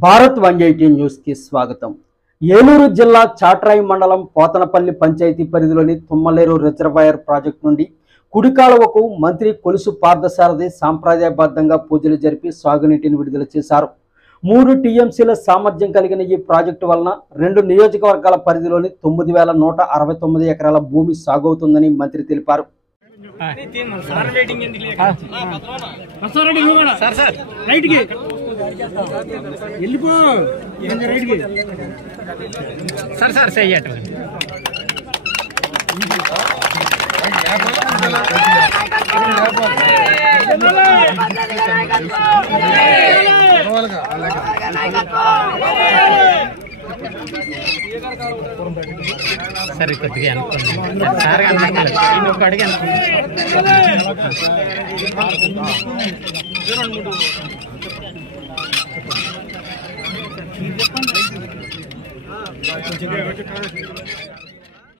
Bharat 180 news కి స్వాగతం. ఏలూరు జిల్లా చాట్రాయి మండలం పోతనపల్లి పంచాయతీ పరిధిలోని తుమ్మలేరు రిజర్వాయర్ ప్రాజెక్టు నుండి కుడికాలువకు మంత్రి కొలుసు పార్థసారథి సాంప్రదాయబద్ధంగా పూజలు జరిపి సాగునీటిని విడుదల చేశారు. 3 టీఎంసీల సామర్థ్యం కలిగిన ఈ ప్రాజెక్టు వలన 2 నియోజకవర్గాల పరిధిలోని 9169 ఎకరాల భూమి సాగవుతుందని మంత్రి తెలిపారు. సరే కొద్దిగా అనుకోండి సార్ ఇంకొక అడిగి అనుకోండి.